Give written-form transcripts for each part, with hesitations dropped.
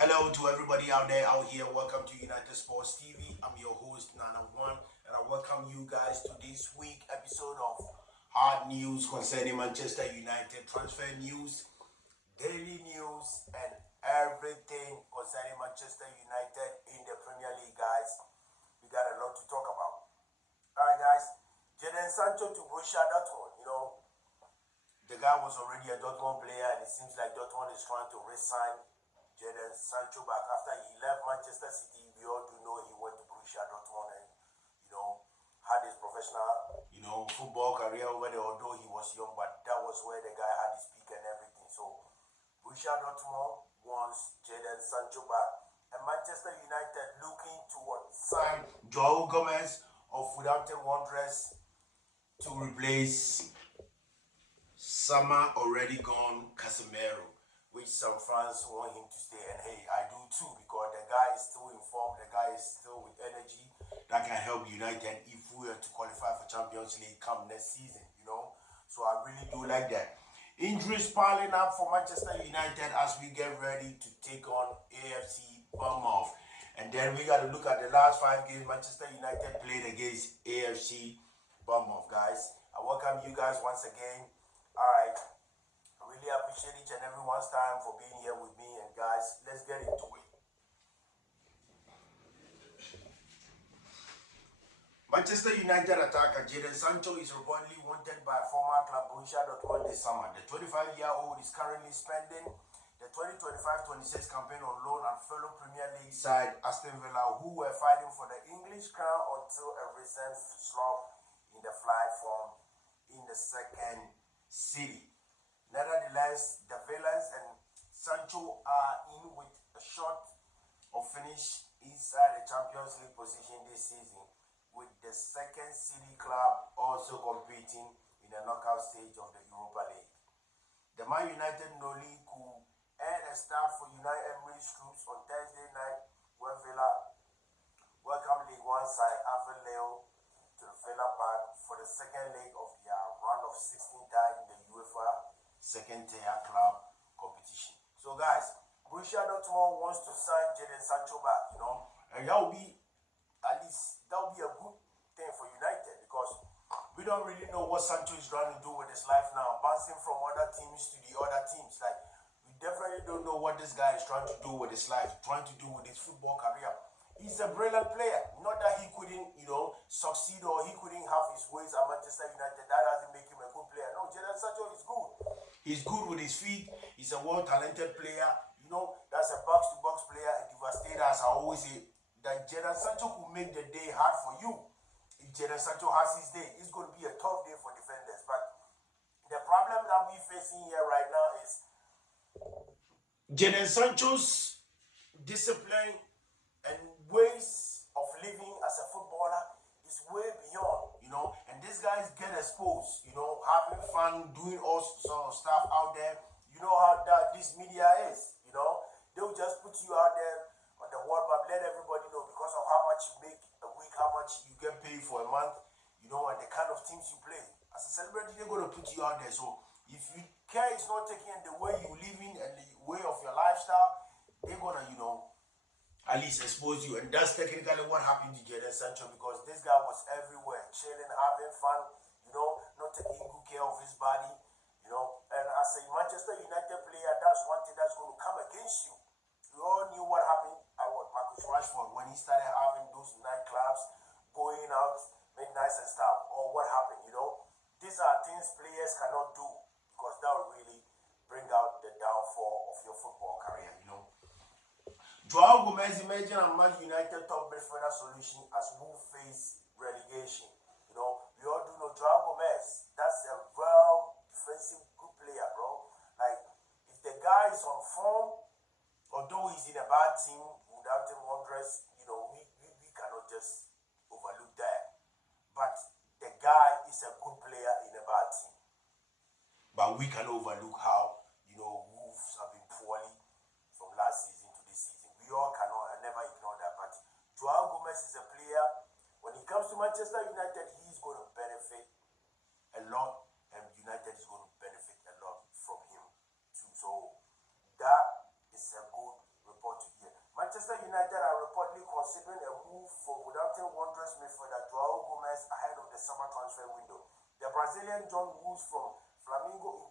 Hello to everybody out here. Welcome to United Sports TV. I'm your host Nana One, and I welcome you guys to this week episode of hard news concerning Manchester United, transfer news, daily news, and everything concerning Manchester United in the Premier League, guys. We got a lot to talk about. All right, guys. Jadon Sancho to Brussia Dortmund. The guy was already a Dortmund player, and it seems like Dortmund is trying to re-sign Jadon Sancho back after he left Manchester City. We all do know he went to Brussia Dortmund and had his professional football career over there. Although he was young, but that was where the guy had his peak and everything. So Brussia Dortmund wants Jadon Sancho back, and Manchester United looking to sign Joao Gomes of United.Wolves to replace summer already gone Casemiro, which some fans want him to stay. And hey, I do too, because the guy is still informed, the guy is still with energy that can help United if we are to qualify for Champions League come next season. So I really do like that. Injuries piling up for Manchester United as we get ready to take on AFC Bournemouth. And then we got to look at the last 5 games Manchester United played against AFC Bournemouth, guys. I welcome you guys once again. Alright, I really appreciate each and everyone's time for being here with me, and guys, let's get into it. Manchester United attacker Jadon Sancho is reportedly wanted by former club Brussia Dortmund this summer. The 25-year-old is currently spending the 2025-26 campaign on loan at fellow Premier League side Aston Villa, who were fighting for the English crown until a recent slump in the flight form in the second city. Nevertheless, the Villains and Sancho are in with a shot of finish inside the Champions League position this season, with the second city club also competing in the knockout stage of the Europa League. The Man United Noli could earn a start for United Emirates troops on Thursday night when Villa welcomed League One side Alvin Leo to the Villa Park for the second leg of their round of 16 tie in the UEFA second-tier club competition. So, guys, Brussia Dortmund wants to sign Jadon Sancho back, and that will be a good thing for United, because we don't really know what Sancho is trying to do with his life now, bouncing from other teams to the other teams. Like, we definitely don't know what this guy is trying to do with his life, trying to do with his football career. He's a brilliant player. Not that he couldn't, succeed, or he couldn't have his ways at Manchester United. That doesn't make him a good player. No, Jadon Sancho is good. He's good with his feet. He's a well-talented player. That's a box-to-box player, a devastator, as I always say. That Jadon Sancho could make the day hard for you. If Jadon Sancho has his day, it's going to be a tough day for defenders. But the problem that we're facing here right now is Jadon Sancho's discipline and ways of living as a footballer is way beyond, and these guys get exposed, having fun, doing all sort of stuff out there. You know how that this media is, they'll just put you out there on the world map, let everybody know because of how much you make a week, how much you get paid for a month, and the kind of teams you play. As a celebrity, they're going to put you out there. So if you care is not taking the way you live in and the way of your lifestyle, they're going to, at least expose you. And that's technically what happened to Jadon Sancho, because this guy was everywhere, chilling, having fun, not taking good care of his body, and as a Manchester United player, that's one thing that's going to come against you. We all knew what happened at Marcus Rashford when he started having those nightclubs, going out, midnights and stuff, or what happened, These are things players cannot do, because that will really bring out the downfall of your football career, Joao Gomes emerging as Man United top midfielder solution as Wolves face relegation. We all do know Joao Gomes. That's a well defensive good player, bro. Like, if the guy is on form, although he's in a bad team without him wonders, we cannot just overlook that. But the guy is a good player in a bad team. But we can overlook how, Wolves have been poorly from last season to this season. We all cannot and never ignore that. But Joao Gomes is a player. When he comes to Manchester United, he's going to benefit a lot, and United is going to benefit a lot from him too. So that is a good report to Manchester United are reportedly considering a move for Wolverhampton Wanderers midfielder Joao Gomes ahead of the summer transfer window. The Brazilian John moves from Flamengo in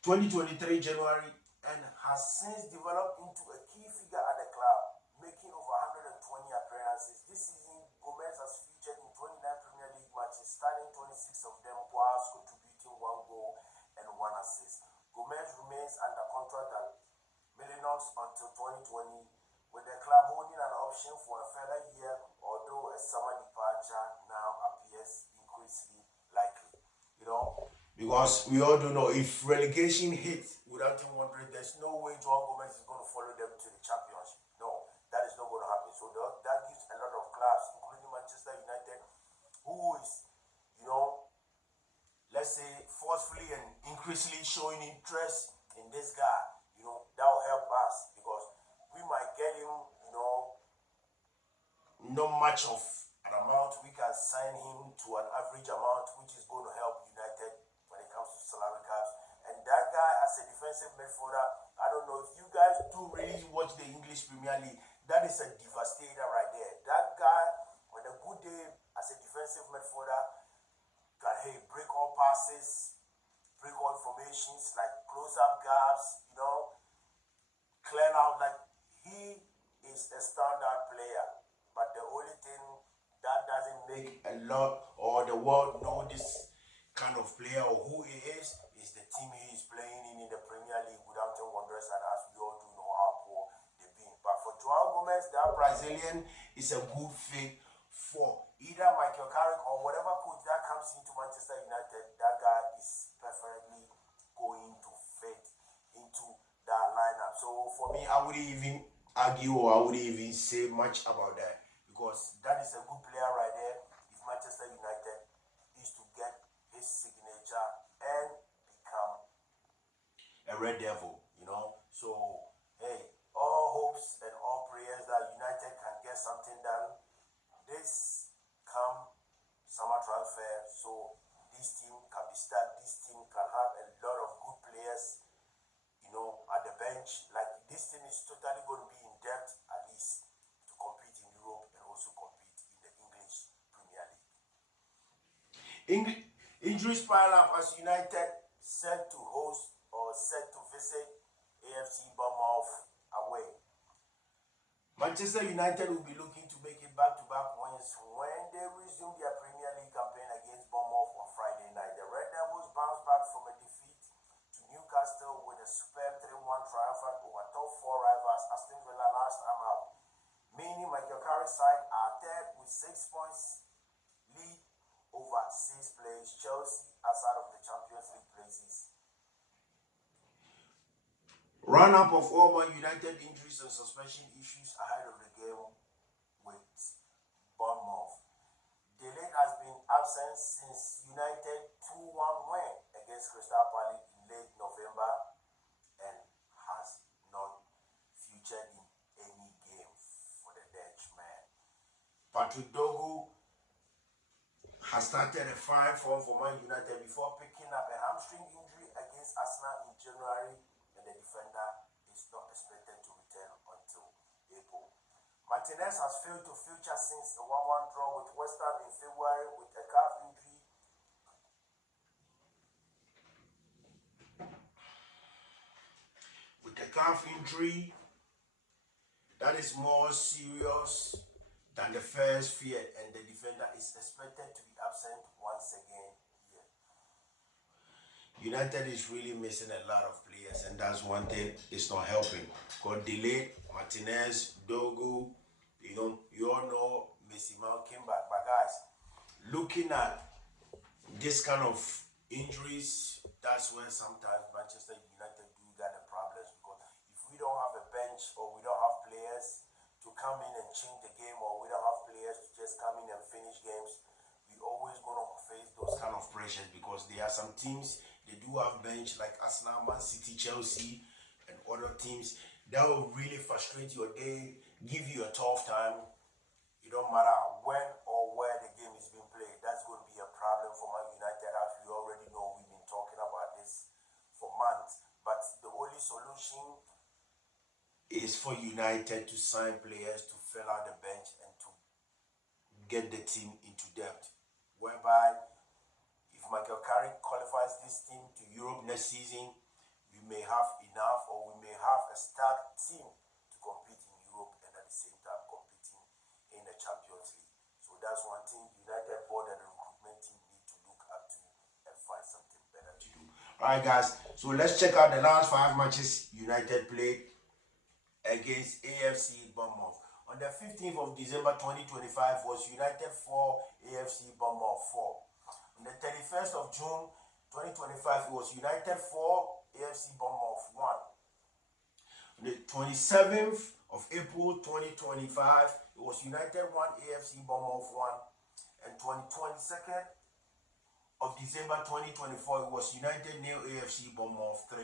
2023 January and has since developed into a key figure at the club, making over 120 appearances. This season, Gomes has featured in 29 Premier League matches, starting 26 of them whilst contributing 1 goal and 1 assist. Gomes remains under contract at Millionaires until 2020, with the club holding an option for a further year, although a summer departure now appears increasingly likely. You know, because we all do know if relegation hits without him wondering, there's no way Joao Gomes is going to follow them to the championship. No, that is not going to happen. So that gives a lot of clubs, including Manchester United, who is, you know, let's say forcefully and increasingly showing interest in this guy. You know, that will help us because we might get him, you know, not much of an amount. We can sign him to an average amount, which is going to help United when it comes to salary caps. And that guy, as a defensive midfielder, I don't know if you guys do really watch the English Premier League, that is a devastator right there. That guy, on a good day, as a defensive midfielder, can break all passes, break all formations, like close-up gaps, you know, clear out. Like, he is a standard player, but the only thing that doesn't make a lot or the world know this kind of player or who he is the team he is playing in the Premier League without Wanderers, and as we all do know how poor they've been. But for Joao Gomes, that Brazilian is a good fit for either Michael Carrick or whatever coach that comes into Manchester United. That guy is perfectly going to fit into that lineup. So for me, I wouldn't even argue or I wouldn't even say much about that because that is a good player right there. If Manchester United is to get his signature and become a Red Devil, you know. So hey, all hopes and all prayers that United can get something done this come summer transfer, so this team can be started. This team can have a lot of good players, you know, at the bench. Like, this team is totally going to be in depth at least to compete in Europe and also compete in the English Premier League. Injuries pile up as United set to host or set to visit AFC Bournemouth away. Manchester United will be looking to make it back-to-back wins when they resume their Premier League campaign against Bournemouth on Friday night. The Red Devils bounced back from a defeat to Newcastle with a superb 3-1 triumphant over top 4 rivals Aston Villa last time out. Meaning Michael Carrick's side are third with 6 points lead over 6th place Chelsea outside of the Champions League places. Run-up of all Man United injuries and suspension issues ahead of the game with Bournemouth. Delete has been absent since United 2-1 win against Crystal Palace in late November and has not featured in any game for the Dutchman. Patrick Dogu has started a fine form for Man United before picking up a hamstring injury against Arsenal in January. The defender is not expected to return until April. Martinez has failed to feature since a 1-1 draw with West Ham in February with a calf injury. That is more serious than the first feared, and the defender is expected to be absent once again. United is really missing a lot of players, and that's one thing it's not helping. Got delayed, Martinez, Dogu, you all know Messi Mount came back. But guys, looking at this kind of injuries, that's when sometimes Manchester United do get the problems, because if we don't have a bench or we don't have players to come in and change the game, or we don't have players to just come in and finish games, we always gonna face those kind of pressures, because there are some teams they do have bench like Arsenal, Man City, Chelsea, and other teams that will really frustrate your day, give you a tough time. It don't matter when or where the game is being played. That's going to be a problem for Man United, as we already know. We've been talking about this for months. But the only solution is for United to sign players to fill out the bench and to get the team into depth. Whereby, if Michael Carrick qualifies this team to Europe next season, we may have enough, or we may have a stacked team to compete in Europe and at the same time competing in the Champions League. So that's one thing United board and the recruitment team need to look up to and find something better to do. Alright guys, so let's check out the last 5 matches United played against AFC Bournemouth. On the 15th of December 2025 was United 4, AFC Bournemouth 4. On the 31st of June 2025 it was United 4, AFC Bournemouth 1. On the 27th of April 2025 it was United 1, AFC Bournemouth 1. And 22nd of December 2024 it was United 0, AFC Bournemouth 3.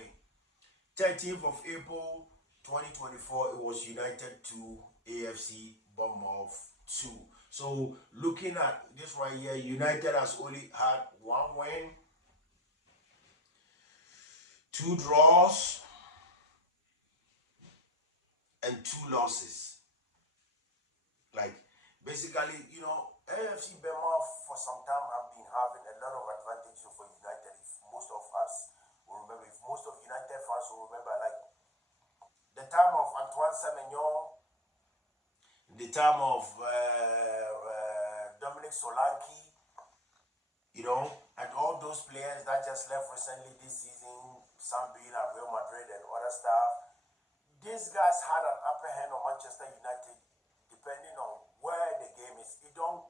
13th of April 2024 it was United 2, AFC Bournemouth 2. So looking at this right here, United has only had 1 win, 2 draws and 2 losses. Like basically, you know, AFC Bournemouth for some time have been having a lot of advantages for United. If most of us will remember, if most of United fans will remember, like the time of Antoine Semenyo, the time of Dominic Solanke, you know, and all those players that just left recently this season, some being at Real Madrid and other stuff. These guys had an upper hand on Manchester United, depending on where the game is. It don't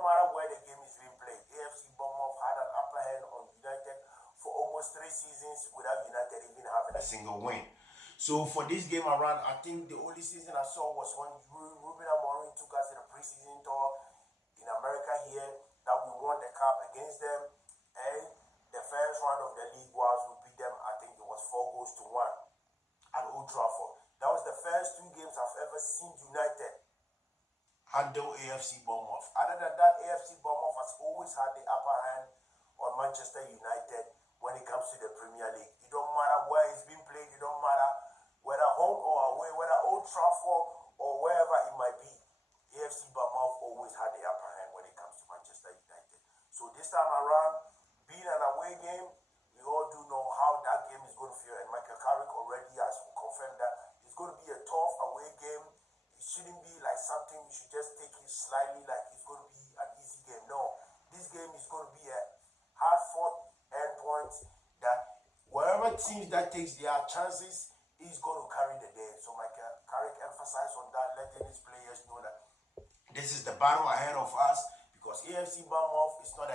matter where the game is being played. AFC Bournemouth had an upper hand on United for almost 3 seasons without United even having a single win. So for this game around, I think the only season I saw was when Ruben Amorim took us to the preseason tour in America here, that we won the cup against them, and the first round of the league was we beat them. I think it was 4-1 at Old Trafford. That was the first 2 games I've ever seen United handle AFC Bournemouth. Other than that, AFC Bournemouth has always had the upper hand on Manchester United when it comes to the Premier League. It don't matter where it's been played, it don't matter whether home or away, whether Old Trafford or wherever it might be. AFC Bournemouth always had the upper hand when it comes to Manchester United. So this time around, being an away game, we all do know how that game is going to feel, and Michael Carrick already has confirmed that it's going to be a tough away game. It shouldn't be like something you should just take it slightly like it's going to be an easy game. No, this game is going to be a hard-fought endpoint that wherever teams that takes their chances is going to carry the day. So Michael Carrick emphasized on that, letting his players know that this is the battle ahead of us, because AFC Bournemouth is not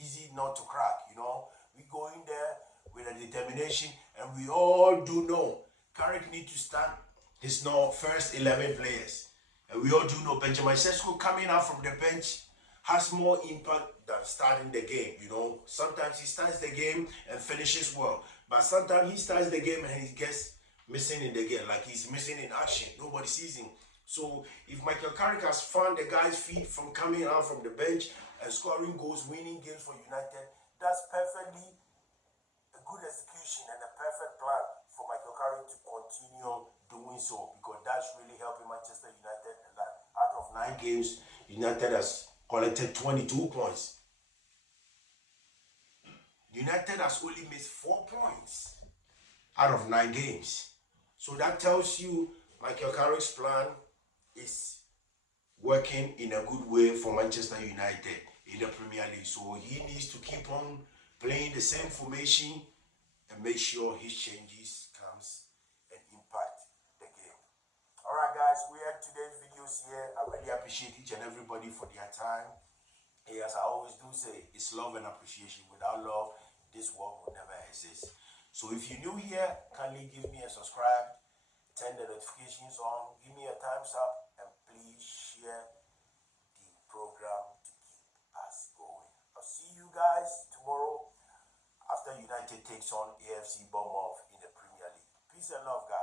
easy not to crack. You know, we go in there with a determination, and we all do know Carrick need to start his first 11 players, and we all do know Benjamin Sesko coming out from the bench has more impact than starting the game. You know, sometimes he starts the game and finishes well, but sometimes he starts the game and he gets missing in the game, like he's missing in action. Nobody sees him. So if Michael Carrick has found the guy's feet from coming out from the bench and scoring goals, winning games for United, that's perfectly a good execution and a perfect plan for Michael Carrick to continue doing so, because that's really helping Manchester United a lot. Out of 9 games, United has collected 22 points. United has only missed 4 points out of 9 games. So that tells you Michael Carrick's plan is working in a good way for Manchester United in the Premier League. So he needs to keep on playing the same formation and make sure his changes comes and impact the game. Alright guys, we had today's videos here. I really appreciate each and everybody for their time. As I always do say, it's love and appreciation. Without love, this world would never exist. So if you're new here, kindly give me a subscribe, turn the notifications on, give me a thumbs up, and please share the program to keep us going. I'll see you guys tomorrow after United takes on AFC Bournemouth in the Premier League. Peace and love, guys.